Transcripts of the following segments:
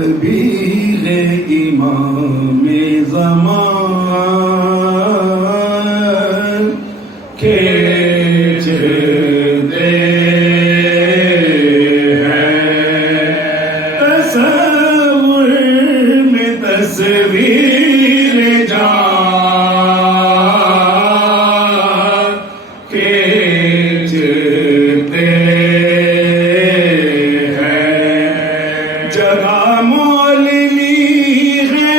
शबीह इमाम ज़मान खींचते हैं तसव्वुर में तस्वीर जान खींचते जगह मोल ली है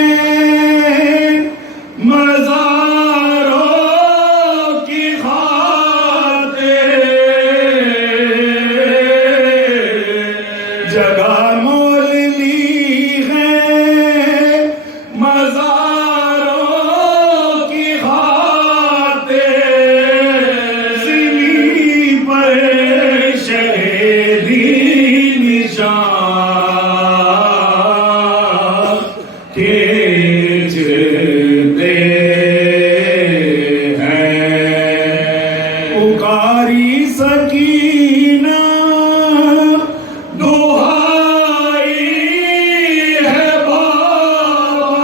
मज़ारों की खातिर जगह मोल ली है मज़ारों की खातिर ज़मीं पर शहीदी निशान खींचते हैं पुकारी सकीना दुहाई है बाबा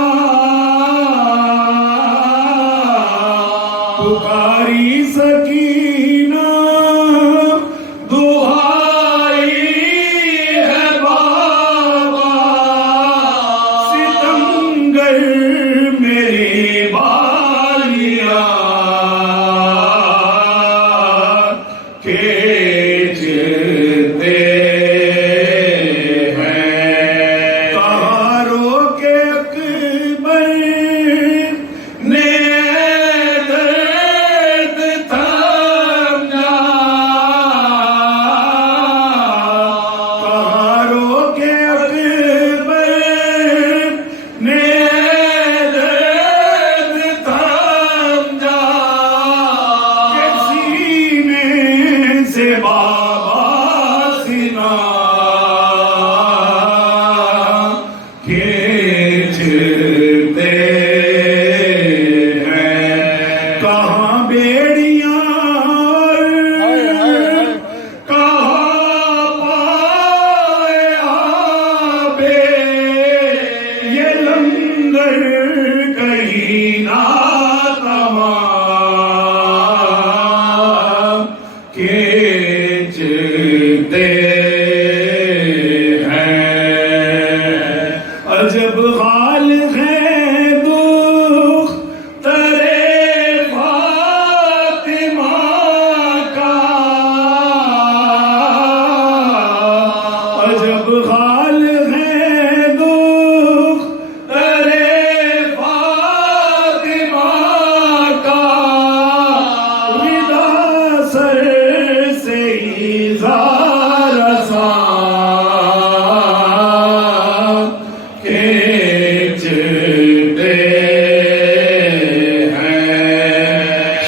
पुकारी सकीना दुहाई है बाबा सितमगर मेरी बालियां खींचते हैं कहाँ रोके अकबर ने दर्द थामा कहाँ रोके अकबर ने दर्द थामा के सीने से बाबा सिना खींचते हैं कहाँ बेड़ियां कहाँ पाए आबे ये लंगर कहीं ना तमाम खींचते हैं अजब हाल है दुख तरे फातिमा का अजब हाल है दुख तरे फातिमा का विदा सर से ज़ारसा खींचते हैं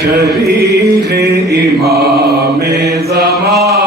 शबीह इमाम ज़मान